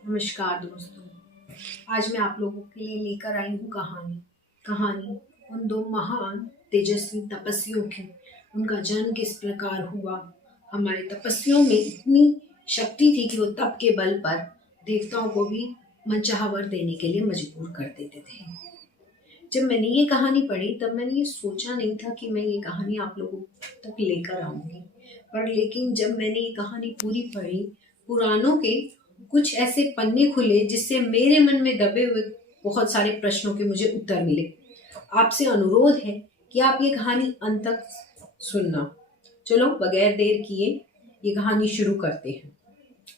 नमस्कार दोस्तों। आज मैं आप लोगों के लिए लेकर आई हूँ कहानी उन दो महान तेजस्वी तपस्वियों की। उनका जन्म किस प्रकार हुआ। हमारे तपस्वियों में इतनी शक्ति थी कि वो तप के बल पर देवताओं को भी मनचाहा वर देने के लिए मजबूर कर देते थे। जब मैंने ये कहानी पढ़ी तब मैंने ये सोचा नहीं था कि मैं ये कहानी आप लोगों तक लेकर आऊंगी, पर लेकिन जब मैंने ये कहानी पूरी पढ़ी, पुराणों के कुछ ऐसे पन्ने खुले जिससे मेरे मन में दबे हुए बहुत सारे प्रश्नों के मुझे उत्तर मिले। आपसे अनुरोध है कि आप ये कहानी अंत तक सुनना। चलो बगैर देर किए ये कहानी शुरू करते हैं।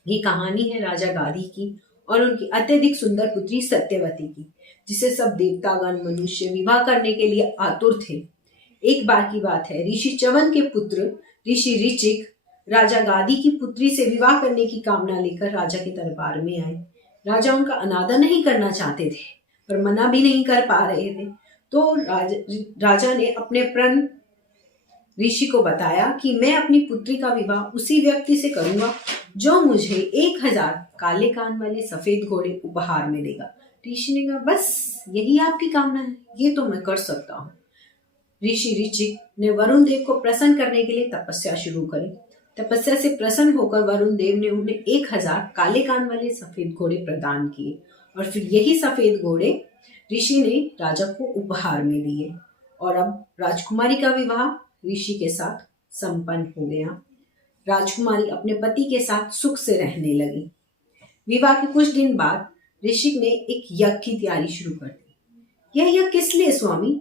ये कहानी है राजा गादी की और उनकी अत्यधिक सुंदर पुत्री सत्यवती की, जिसे सब देवतागण मनुष्य विवाह करने के लिए आतुर थे। एक बार की बात है, ऋषि च्यवन के पुत्र ऋषि ऋचिक राजा गादी की पुत्री से विवाह करने की कामना लेकर राजा के दरबार में आए। राजा उनका अनादर नहीं करना चाहते थे, पर मना भी नहीं कर पा रहे थे। तो राजा ने अपने प्रण ऋषि को बताया कि मैं अपनी पुत्री का विवाह उसी व्यक्ति से करूंगा जो मुझे 1000 काले कान वाले सफेद घोड़े उपहार में देगा। ऋषि ने कहा, बस यही आपकी कामना है, ये तो मैं कर सकता हूँ। ऋषि ऋचिक ने वरुण देव को प्रसन्न करने के लिए तपस्या शुरू करी। तपस्या से प्रसन्न होकर वरुण देव ने उन्हें 1000 काले कान वाले सफेद घोड़े प्रदान किए और फिर यही सफेद घोड़े ऋषि ने राजा को उपहार में दिए। और अब राजकुमारी का विवाह ऋषि के साथ संपन्न हो गया। राजकुमारी अपने पति के साथ सुख से रहने लगी। विवाह के कुछ दिन बाद ऋषि ने एक यज्ञ की तैयारी शुरू कर दी। यह यज्ञ किस लिए स्वामी?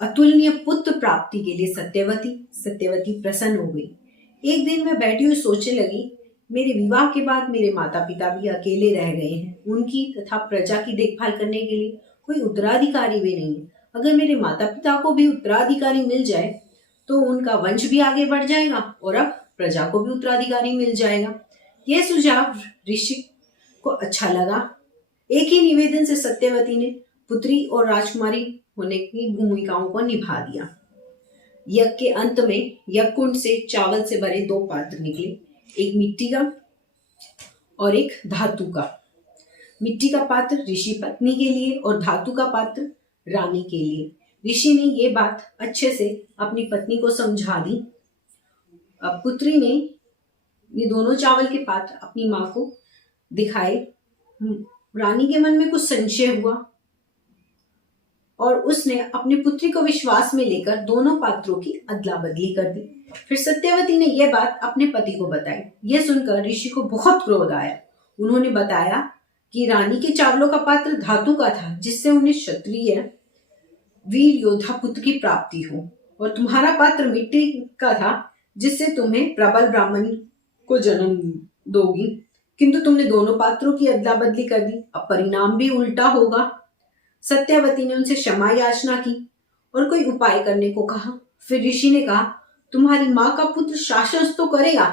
अतुलनीय पुत्र प्राप्ति के लिए। सत्यवती प्रसन्न हो गई। एक दिन मैं बैठी हुई सोचने लगी, मेरे विवाह के बाद मेरे माता पिता भी अकेले रह गए हैं। उनकी तथा प्रजा की देखभाल करने के लिए कोई उत्तराधिकारी भी नहीं है। अगर मेरे माता पिता को भी उत्तराधिकारी मिल जाए तो उनका वंश भी आगे बढ़ जाएगा और अब प्रजा को भी उत्तराधिकारी मिल जाएगा। यह सुझाव ऋषि को अच्छा लगा। एक ही निवेदन से सत्यवती ने पुत्री और राजकुमारी होने की भूमिकाओं को निभा दिया। यज्ञ के अंत में यज्ञ कुंड से चावल से भरे 2 पात्र निकले, एक मिट्टी का और एक धातु का। मिट्टी का पात्र ऋषि पत्नी के लिए और धातु का पात्र रानी के लिए। ऋषि ने ये बात अच्छे से अपनी पत्नी को समझा दी। अब पुत्री ने ये दोनों चावल के पात्र अपनी माँ को दिखाए। रानी के मन में कुछ संशय हुआ और उसने अपनी पुत्री को विश्वास में लेकर दोनों पात्रों की अदला बदली कर दी। फिर सत्यवती ने यह बात अपने पति को बताई। यह सुनकर ऋषि को बहुत क्रोध आया। उन्होंने बताया कि रानी के चावलों का पात्र धातु का था, जिससे उन्हें क्षत्रिय वीर योद्धा पुत्र की प्राप्ति हो, और तुम्हारा पात्र मिट्टी का था, जिससे तुम्हें प्रबल ब्राह्मण को जन्म दोगी। किंतु तुमने दोनों पात्रों की अदला बदली कर दी, अब परिणाम भी उल्टा होगा। सत्यवती ने उनसे क्षमा याचना की और कोई उपाय करने को कहा। फिर ऋषि ने कहा, तुम्हारी माँ का पुत्र शासन तो करेगा,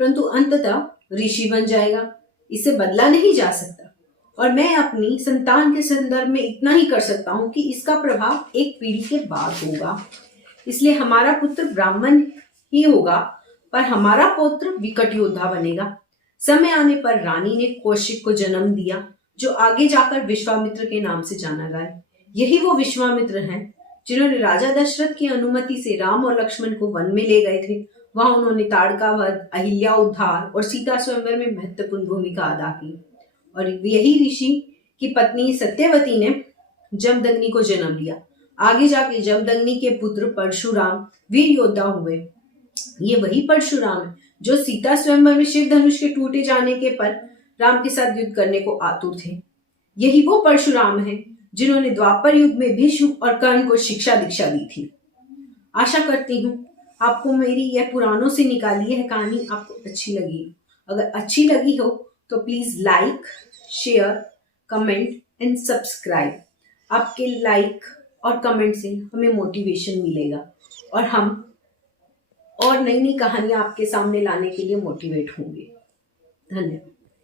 परंतु अंततः ऋषि बन जाएगा। इसे बदला नहीं जा सकता, और मैं अपनी संतान के संदर्भ में इतना ही कर सकता हूँ कि इसका प्रभाव एक पीढ़ी के बाद होगा। इसलिए हमारा पुत्र ब्राह्मण ही होगा, पर हमारा पौत्र विकट योद्धा बनेगा। समय आने पर रानी ने कौशिक को जन्म दिया, जो आगे जाकर विश्वामित्र के नाम से जाना गया। यही वो विश्वामित्र हैं जिन्होंने राजा दशरथ की अनुमति से राम और लक्ष्मण को वन में ले गए थे। वहां उन्होंने ताड़का वध, अहिल्या उद्धार और सीता स्वयंवर में महत्वपूर्ण भूमिका अदा की। और यही ऋषि की पत्नी सत्यवती ने जमदग्नि को जन्म दिया। आगे जाके जमदग्नि के पुत्र परशुराम वीर योद्धा हुए। ये वही परशुराम है जो सीता स्वयंवर में शिव धनुष के टूटे जाने के पर राम के साथ युद्ध करने को आतुर थे। यही वो परशुराम हैं जिन्होंने द्वापर युग में भीष्म और कर्ण को शिक्षा दीक्षा दी थी। आशा करती हूँ आपको मेरी यह पुराणों से निकाली यह कहानी आपको अच्छी लगी। अगर अच्छी लगी हो तो please like, share, comment and subscribe. आपके लाइक और कमेंट से हमें मोटिवेशन मिलेगा और हम और नई नई कहानियां आपके सामने लाने के लिए मोटिवेट होंगे। धन्यवाद।